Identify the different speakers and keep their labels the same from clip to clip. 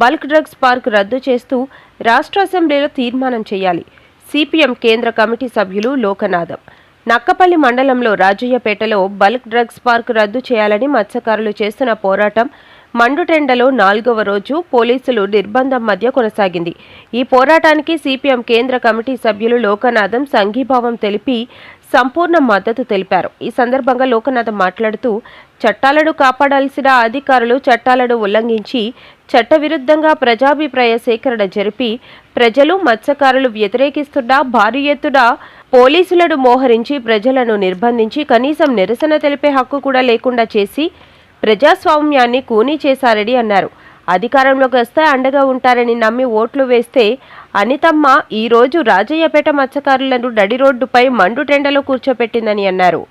Speaker 1: Bulk drugs park రద్దు చేస్తూ రాష్ట్ర అసెంబ్లీలో తీర్మానం చేయాలి. సిపిఎం కేంద్ర కమిటీ సభ్యులు లోకనాథం. నక్కపల్లి మండలంలో రాజయ్యపేటలో బల్క్ డ్రగ్స్ పార్క్ రద్దు చేయాలని మత్స్యకారులు చేస్తున్న పోరాటం మండుటెండలో నాలుగవ రోజు పోలీసులు నిర్బంధం మధ్య కొనసాగింది. ఈ పోరాటానికి సిపిఎం కేంద్ర కమిటీ సభ్యులు లోకనాథం సంఘీభావం తెలిపి సంపూర్ణ మద్దతు తెలిపారు. ఈ సందర్భంగా లోకనాథ్ మాట్లాడుతూ చట్టాలను కాపాడాల్సిన అధికారులు చట్టాలను ఉల్లంఘించి చట్టవిరుద్ధంగా ప్రజాభిప్రాయ సేకరణ జరిపి ప్రజలు మత్స్యకారులు వ్యతిరేకిస్తున్న భారీ ఎత్తున పోలీసులను మోహరించి ప్రజలను నిర్బంధించి కనీసం నిరసన తెలిపే హక్కు కూడా లేకుండా చేసి ప్రజాస్వామ్యాన్ని కూనీ చేశారని అన్నారు. అధికారంలోకి వస్తే అండగా ఉంటారని నమ్మి ఓట్లు వేస్తే అనితమ్మ ఈరోజు రాజయ్యపేట మత్స్యకారులను డడి రోడ్డుపై మండుటెండలో కూర్చోపెట్టిందని అన్నారు.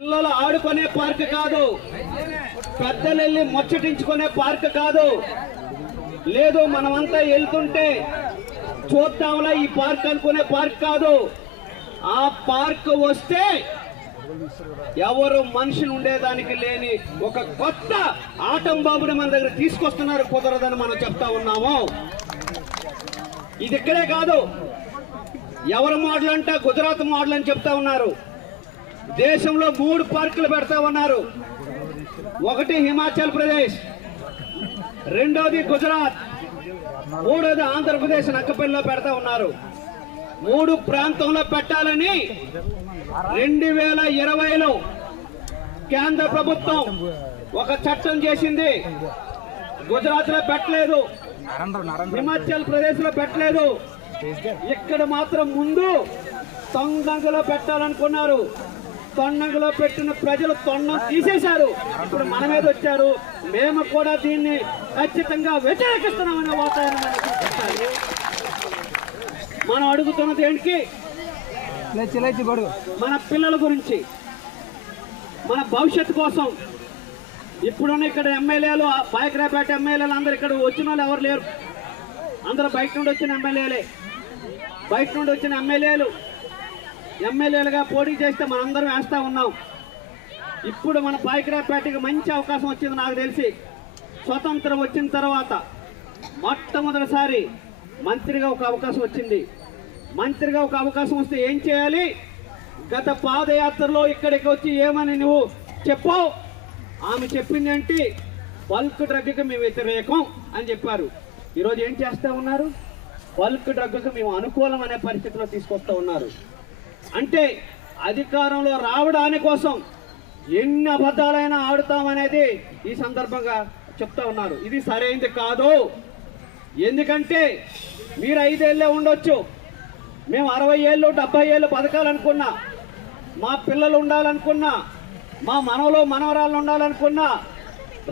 Speaker 2: పిల్లలు ఆడుకునే పార్క్ కాదు. పెద్దలు ముచ్చటించుకునే పార్క్ కాదు. లేదు మనమంతా వెళ్తుంటే చూద్దాంలా ఈ పార్క్ అనుకునే పార్క్ కాదు. ఆ పార్క్ వస్తే ఎవరు మనిషిని ఉండేదానికి లేని ఒక కొత్త ఆటం బాబుని మన దగ్గర తీసుకొస్తున్నారు కుదరదని మనం చెప్తా ఉన్నాము. ఇది ఇక్కడే కాదు. ఎవరు మోడల్ అంటే? గుజరాత్ మోడల్ అని చెప్తా ఉన్నారు. దేశంలో మూడు పార్కులు పెడతా ఉన్నారు. ఒకటి హిమాచల్ ప్రదేశ్ రెండోది గుజరాత్ మూడోది ఆంధ్రప్రదేశ్ నక్కపల్లిలో పెడతా ఉన్నారు. మూడు ప్రాంతంలో పెట్టాలని రెండు వేల ఇరవైలో కేంద్ర ప్రభుత్వం ఒక చట్టం చేసింది. గుజరాత్లో పెట్టలేదు. హిమాచల్ ప్రదేశ్లో పెట్టలేదు. ఇక్కడ మాత్రం ముందు తొండంగలో పెట్టాలనుకున్నారు. తొండంగలో పెట్టిన ప్రజలు తొండం తీసేశారు. ఇప్పుడు మన మీద వచ్చారు. మేము కూడా దీన్ని ఖచ్చితంగా వ్యతిరేకిస్తున్నామనే వాతావరణం మనం అడుగుతున్నది ఏంటి? మన పిల్లల గురించి మన భవిష్యత్తు కోసం. ఇప్పుడున్న ఇక్కడ ఎమ్మెల్యేలు పాయకరాపేట ఎమ్మెల్యేలు అందరు ఇక్కడ వచ్చిన వాళ్ళు ఎవరు లేరు. అందరూ బయట నుండి వచ్చిన ఎమ్మెల్యేలే. బయట నుండి వచ్చిన ఎమ్మెల్యేలు ఎమ్మెల్యేలుగా పోటీ చేస్తే మనందరం వేస్తా ఉన్నాం. ఇప్పుడు మన పాయకరాపేటకి మంచి అవకాశం వచ్చింది నాకు తెలిసి. స్వతంత్రం వచ్చిన తర్వాత మొట్టమొదటిసారి మంత్రిగా ఒక అవకాశం వచ్చింది. మంత్రిగా ఒక అవకాశం వస్తే ఏం చేయాలి? గత పాదయాత్రలో ఇక్కడికి వచ్చి ఏమని నువ్వు చెప్పావు? ఆమె చెప్పిందంటే? బల్క్ డ్రగ్కి మేము వ్యతిరేకం అని చెప్పారు. ఈరోజు ఏం చేస్తూ ఉన్నారు? బల్క్ డ్రగ్కి మేము అనుకూలం అనే పరిస్థితిలో తీసుకొస్తూ ఉన్నారు. అంటే అధికారంలో రావడాని కోసం ఎన్ని అబద్ధాలైనా ఆడుతామనేది ఈ సందర్భంగా చెప్తా ఉన్నారు. ఇది సరైనది కాదు. ఎందుకంటే మీరు ఐదేళ్ళే ఉండొచ్చు. మేము అరవై ఏళ్ళు డెబ్బై ఏళ్ళు బతకాలనుకున్నా మా పిల్లలు ఉండాలనుకున్నా మా మనవలో మనవరాలు ఉండాలనుకున్నా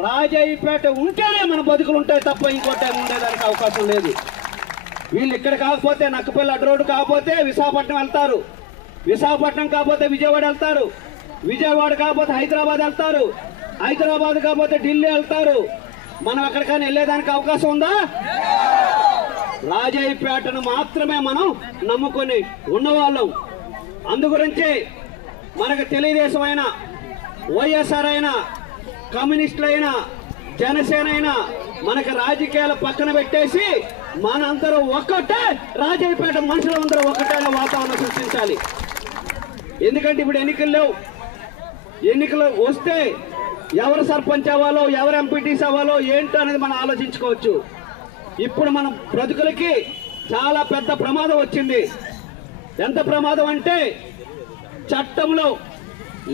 Speaker 2: రాజయ్యపేట ఉంటేనే మన బతుకులు ఉంటాయి తప్ప ఇంకోటే ఉండేదానికి అవకాశం లేదు. వీళ్ళు ఇక్కడ కాకపోతే నక్కపల్లి అడ్డు రోడ్డు కాకపోతే విశాఖపట్నం వెళ్తారు. విశాఖపట్నం కాకపోతే విజయవాడ వెళ్తారు. విజయవాడ కాకపోతే హైదరాబాద్ వెళ్తారు. హైదరాబాద్ కాకపోతే ఢిల్లీ వెళ్తారు. మనం ఎక్కడికైనా వెళ్ళేదానికి అవకాశం ఉందా? రాజయ్యపేటను మాత్రమే మనం నమ్ముకొని ఉన్నవాళ్ళం. అందుగురించే మనకు తెలుగుదేశం అయినా వైఎస్ఆర్ అయినా కమ్యూనిస్టులైనా జనసేన అయినా మనకు రాజకీయాలు పక్కన పెట్టేసి మనందరం ఒక్కటే రాజయ్యపేట మనుషులందరూ ఒక్కటే వాతావరణం సృష్టించాలి. ఎందుకంటే ఇప్పుడు ఎన్నికలు లేవు. ఎన్నికలు వస్తే ఎవరు సర్పంచ్ అవ్వాలో ఎవరు ఎంపీటీస్ అవ్వాలో ఏంటో అనేది మనం ఆలోచించుకోవచ్చు. ఇప్పుడు మనం బ్రతుకులకి చాలా పెద్ద ప్రమాదం వచ్చింది. ఎంత ప్రమాదం అంటే చట్టంలో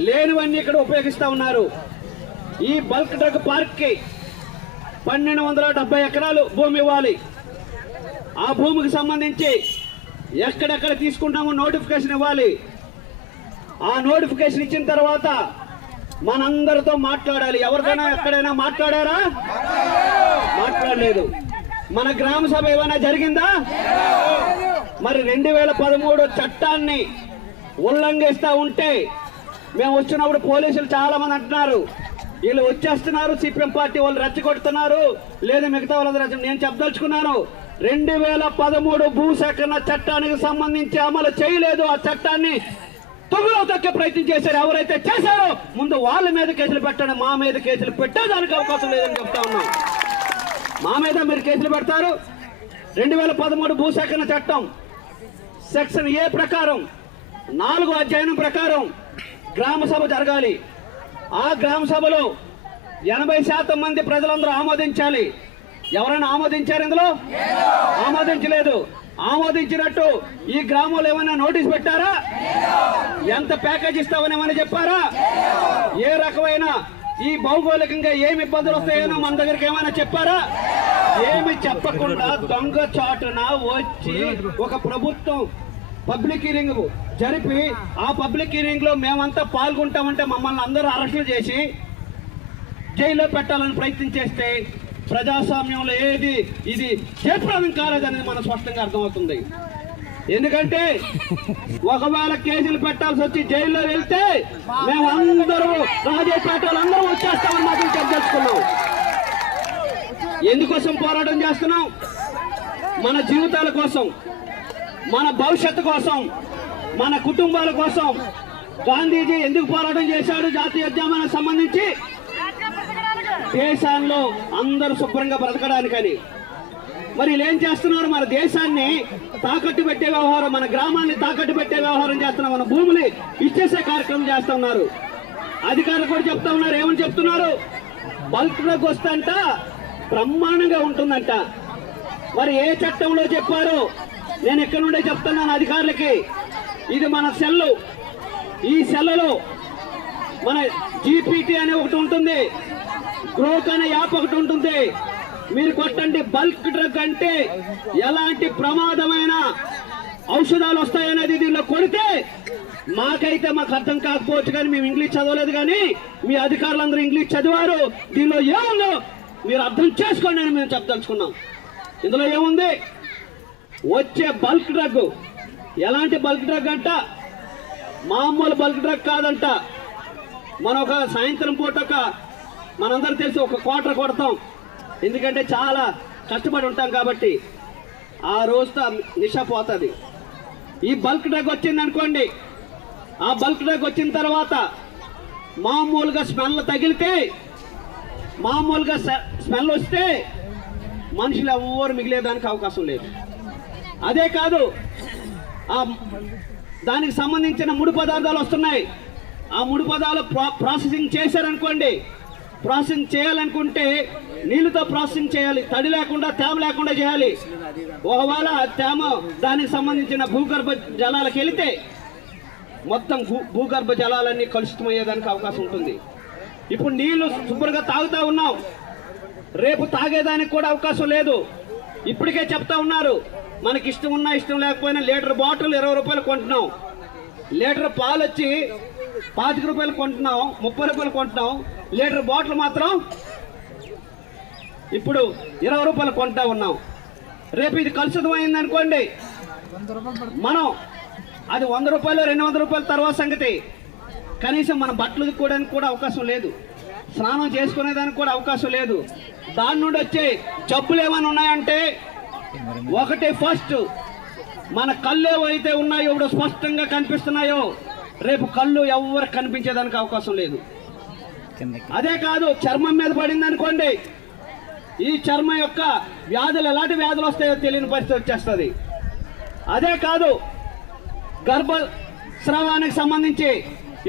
Speaker 2: లేనివన్నీ ఇక్కడ ఉపయోగిస్తా ఉన్నారు. ఈ బల్క్ డ్రగ్ పార్క్కి పన్నెండు వందల డెబ్బై ఎకరాలు భూమి ఇవ్వాలి. ఆ భూమికి సంబంధించి ఎక్కడెక్కడ తీసుకుంటామో నోటిఫికేషన్ ఇవ్వాలి. ఆ నోటిఫికేషన్ ఇచ్చిన తర్వాత మనందరితో మాట్లాడాలి. ఎవరికైనా ఎక్కడైనా మాట్లాడారా? మాట్లాడలేదు. మన గ్రామ సభ ఏమైనా జరిగిందా? మరి రెండు వేల పదమూడు చట్టాన్ని ఉల్లంఘిస్తూ ఉంటే మేము వచ్చినప్పుడు పోలీసులు చాలా మంది అంటున్నారు వీళ్ళు వచ్చేస్తున్నారు సిపిఎం పార్టీ వాళ్ళు రెచ్చగొడుతున్నారు లేదు మిగతా వాళ్ళందరూ రెచ్చ- నేను చెప్పదలుచుకున్నాను రెండు వేల పదమూడు భూసేకరణ చట్టానికి సంబంధించి అమలు చేయలేదు ఆ చట్టాన్ని తొమ్మిదో తొక్కే ప్రయత్నం చేశారు. ఎవరైతే చేశారో ముందు వాళ్ళ మీద కేసులు పెట్టండి మా మీద కేసులు పెట్టేదానికి అవకాశం లేదని చెప్తా ఉన్నాం. మా మీద మీరు కేసులు పెడతారు. రెండు వేల పదమూడు భూసేకరణ చట్టం సెక్షన్ ఏ ప్రకారం నాలుగు అధ్యయనం ప్రకారం గ్రామ సభ జరగాలి. ఆ గ్రామ సభలో ఎనభై శాతం మంది ప్రజలందరూ ఆమోదించాలి. ఎవరైనా ఆమోదించారు ఇందులో? ఆమోదించలేదు. ఆమోదించినట్టు ఈ గ్రామంలో ఏమైనా నోటీస్ పెట్టారా? ఎంత ప్యాకేజ్ ఇస్తామని ఏమైనా చెప్పారా? ఏ రకమైన ఈ భౌగోళికంగా ఏమి ఇబ్బందులు వస్తాయో మన దగ్గరికి ఏమైనా చెప్పారా? ఏమి చెప్పకుండా దొంగ చాటున వచ్చి ఒక ప్రభుత్వం పబ్లిక్ హీరింగ్ జరిపి ఆ పబ్లిక్ హీరింగ్లో మేమంతా పాల్గొంటామంటే మమ్మల్ని అందరూ అరెస్టులు చేసి జైల్లో పెట్టాలని ప్రయత్నం చేస్తే ప్రజాస్వామ్యంలో ఏది ఇది జయప్రదం కాలేదనేది మనకు స్పష్టంగా అర్థమవుతుంది. ఎందుకంటే ఒకవేళ కేసులు పెట్టాల్సి వచ్చి జైల్లో వెళ్తే మేము అందరూ రాజేపేట అందరూ వచ్చేస్తామని మాత్రం తెలుసుకున్నాం ఎందుకోసం పోరాటం చేస్తున్నాం? మన జీవితాల కోసం మన భవిష్యత్తు కోసం మన కుటుంబాల కోసం గాంధీజీ ఎందుకు పోరాటం చేశాడు? జాతీయ ఉద్యమానికి సంబంధించి దేశాల్లో అందరూ శుభ్రంగా బ్రతకడానికని మరి ఏం చేస్తున్నారు? మన దేశాన్ని తాకట్టు పెట్టే వ్యవహారం మన గ్రామాన్ని తాకట్టు పెట్టే వ్యవహారం చేస్తున్నారు మన భూములు ఇచ్చేసే కార్యక్రమం చేస్తున్నారు అధికారులు కూడా చెప్తా ఉన్నారు. ఏమని చెప్తున్నారు? బల్క్ డ్రగ్ వస్తంట బ్రహ్మాండంగా ఉంటుందంట. మరి ఏ చట్టంలో చెప్పారు? నేను ఇక్కడ నుండే చెప్తున్నాను అధికారులకి. ఇది మన సెల్లు. ఈ సెల్లులో మన జీపీటీ అనే ఒకటి ఉంటుంది. గ్రోక్ అనే యాప్ ఒకటి ఉంటుంది. మీరు కొట్టండి బల్క్ డ్రగ్ అంటే ఎలాంటి ప్రమాదమైన ఔషధాలు వస్తాయనేది దీనిలో కొడితే మాకైతే మాకు అర్థం కాకపోవచ్చు కానీ మేము ఇంగ్లీష్ చదవలేదు కానీ మీ అధికారులందరూ ఇంగ్లీష్ చదివారు. దీనిలో ఏముందో మీరు అర్థం చేసుకోండి అని మేము చెప్పదలుచుకున్నాం. ఇందులో ఏముంది? వచ్చే బల్క్ డ్రగ్. ఎలాంటి బల్క్ డ్రగ్ అంట? మామూలు బల్క్ డ్రగ్ కాదంట. మనం ఒక సాయంత్రం పూట ఒక మనందరూ తెలిసి ఒక క్వార్టర్ కొడతాం. ఎందుకంటే చాలా కష్టపడి ఉంటాం కాబట్టి ఆ రోజుతో నిష పోతుంది. ఈ బల్క్ డ్రగ్ వచ్చింది అనుకోండి ఆ బల్క్ డ్రగ్ వచ్చిన తర్వాత మామూలుగా స్మెల్ తగిలితే మామూలుగా స్మెల్ వస్తే మనుషులు ఎవరు మిగిలేదానికి అవకాశం లేదు. అదే కాదు ఆ దానికి సంబంధించిన ముడి పదార్థాలు వస్తున్నాయి. ఆ ముడి పదార్థాలు ప్రా- ప్రాసెసింగ్ చేశారనుకోండి ప్రాసెసింగ్ చేయాలనుకుంటే నీళ్ళతో ప్రాసెసింగ్ చేయాలి. తడి లేకుండా తేమ లేకుండా చేయాలి. ఒకవేళ తేమ దానికి సంబంధించిన భూగర్భ జలాలకు వెళితే మొత్తం భూ- భూగర్భ జలాలన్నీ కలుషితమయ్యేదానికి అవకాశం ఉంటుంది. ఇప్పుడు నీళ్ళు శుభ్రంగా తాగుతూ ఉన్నాం. రేపు తాగేదానికి కూడా అవకాశం లేదు. ఇప్పటికే చెప్తా ఉన్నారు. మనకి ఇష్టం ఉన్నా ఇష్టం లేకపోయినా లీటర్ బాటిల్ ఇరవై రూపాయలు కొంటున్నాం. లీటర్ పాలు వచ్చి పాతిక రూపాయలు కొంటున్నాం ముప్పై రూపాయలు కొంటున్నాం. లీటర్ బాటిల్ మాత్రం ఇప్పుడు ఇరవై రూపాయలు కొంటా ఉన్నాం. రేపు ఇది కలుషితం అయింది అనుకోండి. మనం అది వంద రూపాయలు రెండు వందల రూపాయల తర్వాత సంగతి. కనీసం మన బట్టలు ఉదుకోవడానికి కూడా అవకాశం లేదు. స్నానం చేసుకునేదానికి కూడా అవకాశం లేదు. దాని నుండి వచ్చే జబ్బులు ఏమైనా ఉన్నాయంటే ఒకటి ఫస్ట్ మన కళ్ళు ఏవైతే ఉన్నాయో ఇప్పుడు స్పష్టంగా కనిపిస్తున్నాయో రేపు కళ్ళు ఎవరు కనిపించేదానికి అవకాశం లేదు. అదే కాదు చర్మం మీద పడింది అనుకోండి ఈ చర్మం యొక్క వ్యాధులు ఎలాంటి వ్యాధులు వస్తాయో తెలియని పరిస్థితి వచ్చేస్తుంది. అదే కాదు గర్భ స్రావానికి సంబంధించి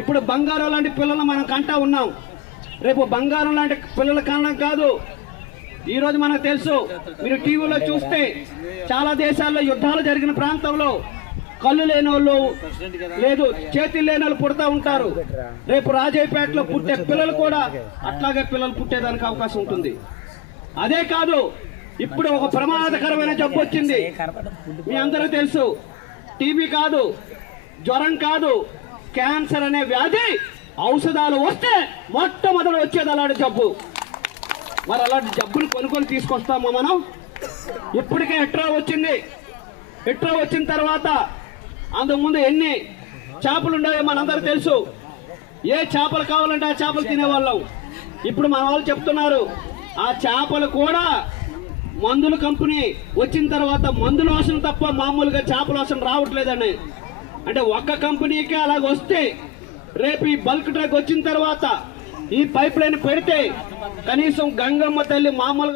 Speaker 2: ఇప్పుడు బంగారం లాంటి పిల్లలు మనం కంటా ఉన్నాం. రేపు బంగారం లాంటి పిల్లల కారణం కాదు. ఈరోజు మనకు తెలుసు మీరు టీవీలో చూస్తే చాలా దేశాల్లో యుద్ధాలు జరిగిన ప్రాంతంలో కళ్ళు లేని వాళ్ళు లేదు చేతులు లేని వాళ్ళు పుడతా ఉంటారు. రేపు రాజయ్యపేటలో పుట్టే పిల్లలు కూడా అట్లాగే పిల్లలు పుట్టేదానికి అవకాశం ఉంటుంది. అదే కాదు ఇప్పుడు ఒక ప్రమాదకరమైన జబ్బు వచ్చింది. మీ అందరూ తెలుసు టీబీ కాదు జ్వరం కాదు క్యాన్సర్ అనే వ్యాధి ఔషధాలు వస్తే మొట్టమొదటి వచ్చేది అలాంటి జబ్బు. మరి అలాంటి జబ్బులు కొనుక్కొని తీసుకొస్తామా మనం? ఇప్పటికే ఎట్రా వచ్చింది? ఎట్రా వచ్చిన తర్వాత అంతకుముందు ఎన్ని చేపలు ఉన్నాయో మనందరూ తెలుసు. ఏ చేపలు కావాలంటే ఆ చేపలు తినేవాళ్ళం. ఇప్పుడు మన వాళ్ళు చెప్తున్నారు ఆ చేపలు కూడా మందుల కంపెనీ వచ్చిన తర్వాత మందులు అవసరం తప్ప మామూలుగా చేపల అవసరం రావట్లేదని అంటే ఒక్క కంపెనీకే అలాగ వస్తే రేపు ఈ బల్క్ ట్రక్ వచ్చిన తర్వాత ఈ పైప్ లైన్ పెడితే కనీసం గంగమ్మ తల్లి మామూలుగా